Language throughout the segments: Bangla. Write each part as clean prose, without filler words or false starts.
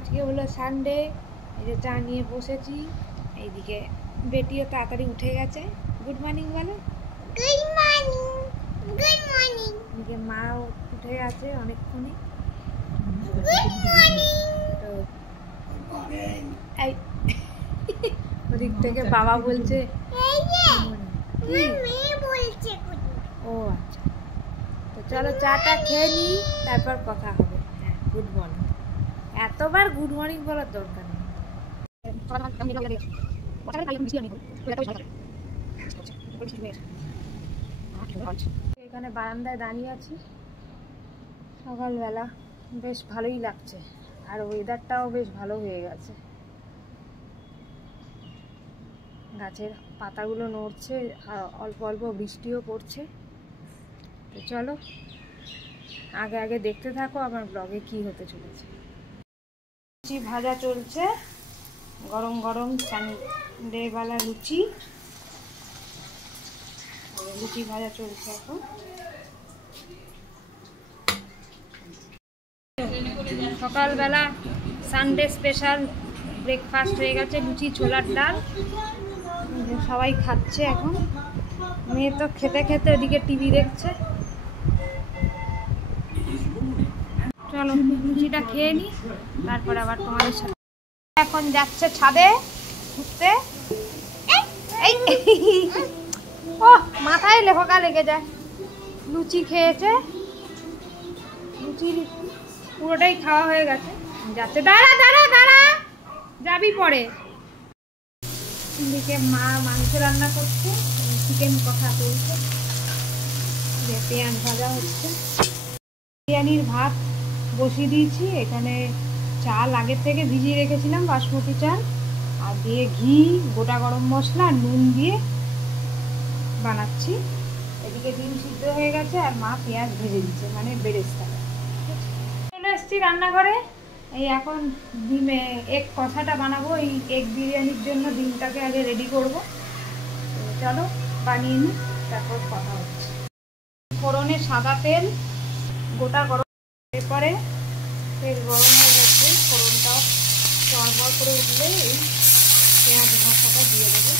আজকে হলো সানডে, এই যে চা নিয়ে বসেছি। এইদিকে বেটিও তাড়াতাড়ি উঠে গেছে। গুড মর্নিং বলো। Good morning. Good morning. এদিকে মাও উঠে গেছে অনেকক্ষণই। Good morning. তো এই ওদিক থেকে বাবা বলছে এই যে কি? মেয়ে বলছে গুড। ও আচ্ছা, তো চলো চাটা খেয়ে নিই, তারপর কথা হবে। হ্যাঁ, গুড মর্নিং। এতবার গুড মর্নিং বলার দরকার নেই। এখানে বারান্দায় দাঁড়িয়ে আছি সকালবেলা, বেশ ভালোই লাগছে, আর ওয়েদারটাও বেশ ভালো হয়ে গেছে। গাছের পাতাগুলো নড়ছে, আর অল্প অল্প বৃষ্টিও পড়ছে। তো চলো আগে আগে দেখতে থাকো আমার ব্লগে কি হতে চলেছে। লুচি ভাজা চলছে, গরম গরম সানডেবেলা লুচি। লুচি ভাজা চলছে এখন। সকালবেলা সানডে স্পেশাল ব্রেকফাস্ট হয়ে গেছে, লুচি ছোলার ডাল। সবাই খাচ্ছে এখন। মেয়ে তো খেতে খেতে ওদিকে টিভি দেখছে। চলো লুচিটা খেয়ে নিই, তারপর আবার তোমাদের সাথে। এখন যাচ্ছে ছাদে ঘুরতে। ও মাথায় লেখকা লেগে যায়। লুচি খেয়েছে, লুচি পুরোটাই খাওয়া হয়ে গেছে। যাচ্ছে, দাঁড়া দাঁড়া দাঁড়া, যাবি পরে। এদিকে মা মাংস রান্না করছে, চিকেন কষা চলছে, পেঁয়াজ ভাজা হচ্ছে। বিরিয়ানির ভাত বসিয়ে দিয়েছি। এখানে চাল আগের থেকে ভিজিয়ে রেখেছিলাম, বাসমতি চাল, আর দিয়ে ঘি, গোটা গরম মশলা, নুন দিয়ে বানাচ্ছি। এদিকে ডিম সিদ্ধ হয়ে গেছে, আর মা পেঁয়াজ ভেজে দিচ্ছে, মানে বেরেস্তা। চলে এসেছি রান্নাঘরে। এই এখন ডিমে এগ কষাটা বানাবো। এই এগ বিরিয়ানির জন্য ডিমটাকে আগে রেডি করব। চলো বানিয়ে নিই, তারপর কথা হচ্ছে। ফোড়নে সাদা তেল, গোটা গরম। এরপরে তেল গরম হয়ে গেছে, ফোড়নটাও চড়বড় করে উঠলে এই পেঁয়াজ ভাজাটা দিয়ে দেবো।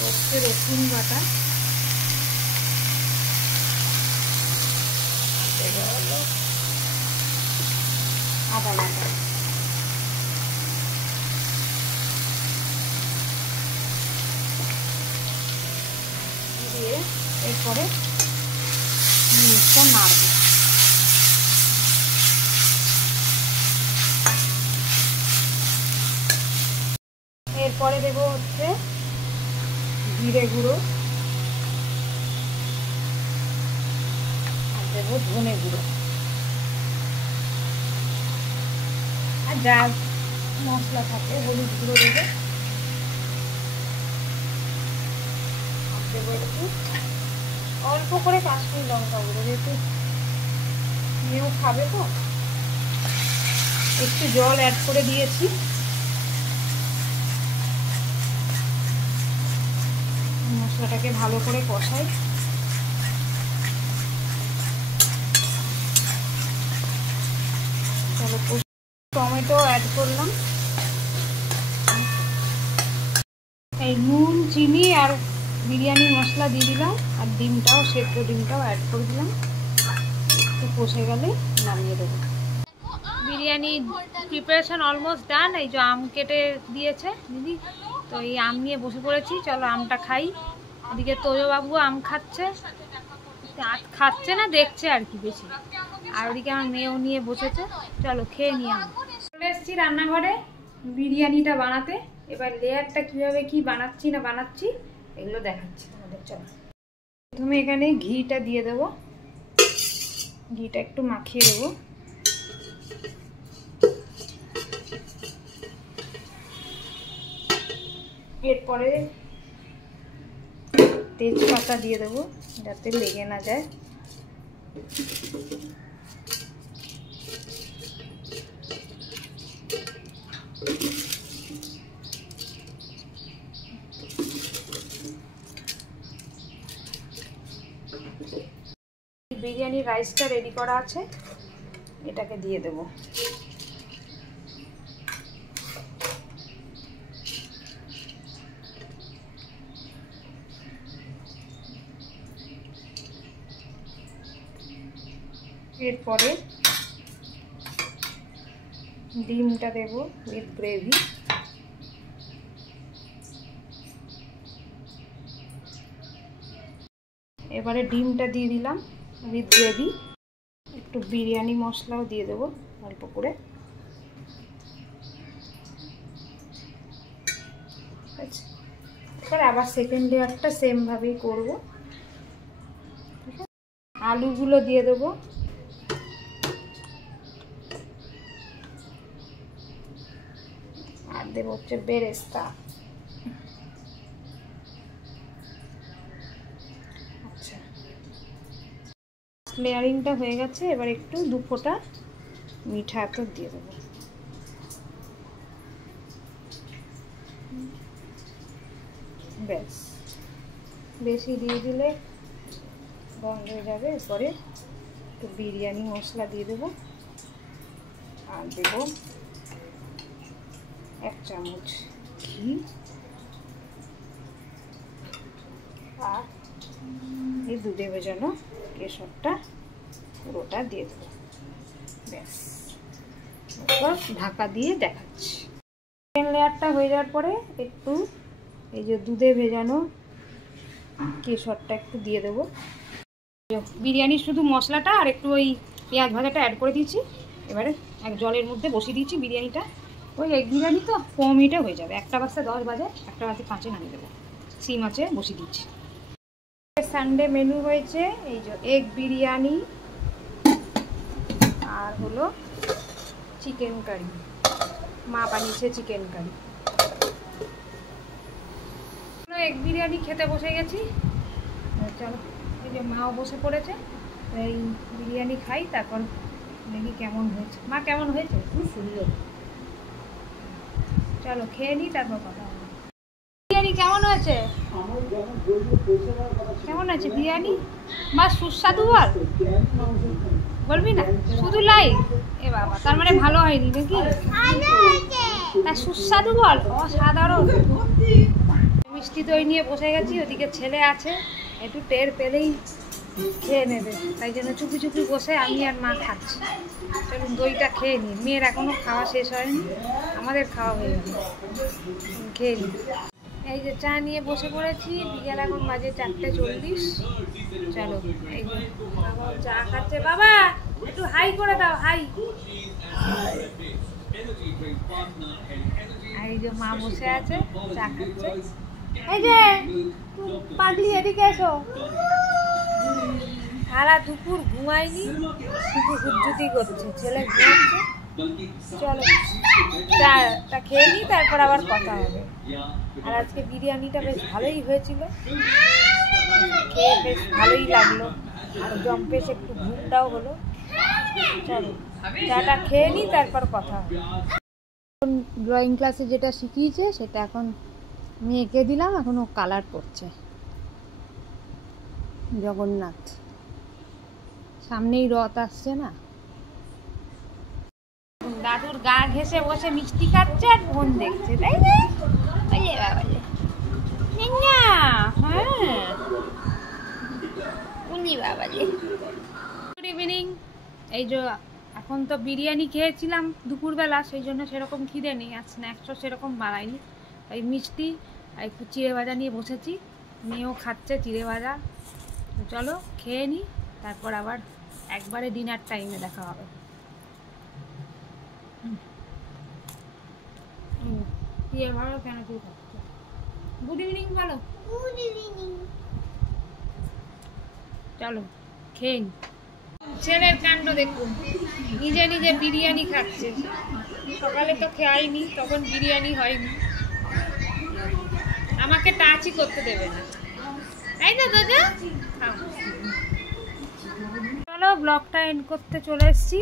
হচ্ছে রসুন বাটা, আদা বাটা, দিয়ে এরপরে জিনিসটা নাড়ব। এরপরে দেবো হচ্ছে জিরে গুঁড়ো, আর দেবো ধনে গুঁড়ো, আর যা মশলা থাকে, হলুদ গুঁড়ো দেবো। আর দেবো একটু অল্প করে কাশ্মীরি লঙ্কা গুঁড়ো, যেহেতু মেয়েও খাবে তো একটু জল অ্যাড করে দিয়েছি। মশলাটাকে ভালো করে কষাই। চলো টমেটো অ্যাড করলাম। এই নুন, চিনি আর বিরিয়ানি মশলা দিয়ে দিলাম, আর ডিমটাও, সেদ্ধ ডিমটাও অ্যাড করে দিলাম। একটু কষে গেলে নামিয়ে দেবো। Biryani preparation almost done. এই যে আম কেটে দিয়েছে দিদি, তো এই আম নিয়ে বসে পড়েছি। চলো আমটা খাই। এদিকে তোজবাবু আম খাচ্ছে, খাচ্ছে না দেখছে আর কি বেশি। আর ওদিকে আমার মেয়েও নিয়ে বসেছে। চলো খেয়ে নিই। আম চলে এসেছি রান্নাঘরে বিরিয়ানিটা বানাতে। এবার লেয়ারটা কিভাবে কি বানাচ্ছি না বানাচ্ছি এগুলো দেখাচ্ছি তোমাদের। চলো প্রথমে এখানে ঘিটা দিয়ে দেবো, ঘিটা একটু মাখিয়ে দেবো। এরপরে তেজপাতা দিয়ে দেবো যাতে লেগে না যায়। বিরিয়ানির রাইসটা রেডি করা আছে, এটাকে দিয়ে দেব। এরপরে ডিমটা দেব উইথ গ্রেভি। এবারে ডিমটা দিয়ে দিলাম উইথ গ্রেভি। একটু বিরিয়ানি মশলাও দিয়ে দেবো অল্প করে। আচ্ছা, এবার আবার সেকেন্ড লেয়ারটা সেমভাবেই করব। ঠিক আছে, আলুগুলো দিয়ে দেবো। আর দেবো হচ্ছে বেরেস্তা। আচ্ছা, লেয়ারিংটা হয়ে গেছে। এবার একটু 2 ফোঁটা মিঠা আতর দিয়ে দেবো। ব্যাস, বেশি দিয়ে দিলে বন্ধ হয়ে যাবে। এরপরে একটু বিরিয়ানি মশলা দিয়ে দেবো আর দেবো 1 চামচ ঘি আর এই দুধে ভেজানো কেশরটা পুরোটা দিয়ে দেবো। ব্যাস, এরপর ঢাকা দিয়ে দেখাচ্ছি। সেকেন্ড লেয়ারটা হয়ে যাওয়ার পরে একটু এই যে দুধে ভেজানো কেশরটা একটু দিয়ে দেবো। বিরিয়ানির শুধু মশলাটা আর একটু ওই পেঁয়াজ ভাজাটা অ্যাড করে দিয়েছি। এবারে এক জলের মধ্যে বসিয়ে দিয়েছি বিরিয়ানিটা। ওই এক বিরিয়ানি তো 4 মিনিটে হয়ে যাবে। 1টা বাজতে 10 বাজে, 1টা বাজতে 5-এ নামিয়ে দেবো। সিম আছে বসিয়ে দিচ্ছি। সানডে মেনু হয়েছে এই যে এগ বিরিয়ানি আর হলো চিকেন কারি। মা বানিয়েছে চিকেন কারি। এগ বিরিয়ানি খেতে বসে গেছি। চলো, এই যে মাও বসে পড়েছে। এই বিরিয়ানি খাই, তারপর দেখি কেমন হয়েছে। মা কেমন হয়েছে? খুব সুন্দর। চলো খেয়ে নিই, তারপর কথা হবে। বিরিয়ানি কেমন হয়েছে? কেমন আছে বিরিয়ানি? মা সুস্বাদু বল, বলবি না? শুধু লাই এ বাবা, তার মানে ভালো হয়নি নাকি? তা সুস্বাদু বল, অসাধারণ। মিষ্টি দই নিয়ে বসে গেছি, ওদিকে ছেলে আছে, একটু টের পেলেই খেয়ে নেবে, তাই জন্য চুপি চুপি বসে আমি আর মা খাচ্ছি। চলুন দইটা খেয়ে নিই। মেয়ের এখনো খাওয়া শেষ হয়নি, আমাদের খাওয়া হয়ে গেল, খেয়ে নিই। এই যে চা নিয়ে বসে পড়েছি। বিকেল এখন বাজে 4:40। চলো, এই যে বাবা চা খাচ্ছে। বাবা একটু হাই করে দাও, হাই। আর এই যে মা বসে আছে, চা খাচ্ছে। এই যে পাগলি, এদিকে এসো। সারা দুপুর ঘুমায়নি, শুধু হুজ্জুতি করছে। ছেলে ঘুমাচ্ছে। চলো চাটা খেয়ে নিই, তারপর আবার কথা হবে। আর আজকে বিরিয়ানিটা বেশ ভালোই হয়েছিল, খেয়ে বেশ ভালোই লাগলো। আর জম্পেশ একটু ঘুমটাও হলো। চলো চাটা খেয়ে নিই, তারপর কথা হবে। ড্রয়িং ক্লাসে যেটা শিখিয়েছে সেটা এখন মেয়েকে দিলাম, এখন ও কালার করছে। জগন্নাথ সামনেই রথ আসছে না। দাদুর গা ঘেঁষে বসে মিষ্টি খাচ্ছে আর ফোন দেখছে, তাই না? Good evening. এই যে এখন তো বিরিয়ানি খেয়েছিলাম দুপুরবেলা, সেই জন্য সেরকম খিদে নেই। আর স্ন্যাক্সও সেরকম বানাইনি, তাই মিষ্টি আর একটু চিড়ে ভাজা নিয়ে বসেছি। মেয়েও খাচ্ছে চিড়ে ভাজা। চলো খেয়ে নিই, তারপর আবার একবারে ডিনার টাইমে দেখা হবে। ভালো কেন তুই খাচ্ছ? গুড ইভিনিং বলো। Good evening. চলো খেয়ে নি। ছেলের কাণ্ড দেখুন, নিজে নিজে বিরিয়ানি খাচ্ছে। সকালে তো খাইনি, তখন বিরিয়ানি হয়নি, আমাকে টাচই করতে দেবে না, তাই না দাদা? চলো ব্লগটা এন্ড করতে চলে এসেছি।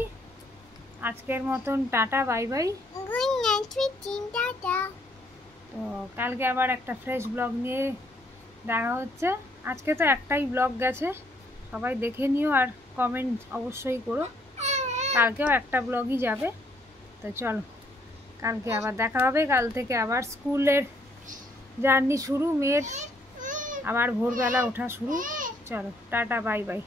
আজকের মতন tata, bye bye. Good night sweet tata. তো কালকে আবার একটা ফ্রেশ ব্লগ নিয়ে দেখা হচ্ছে। আজকে তো একটাই ব্লগ গেছে, সবাই দেখে নিও আর কমেন্ট অবশ্যই করো। কালকেও একটা ব্লগই যাবে। তো চলো, কালকে আবার দেখা হবে। কাল থেকে আবার স্কুলের জার্নি শুরু, মেয়ের আবার ভোরবেলা ওঠা শুরু। চলো, টাটা, বাই বাই।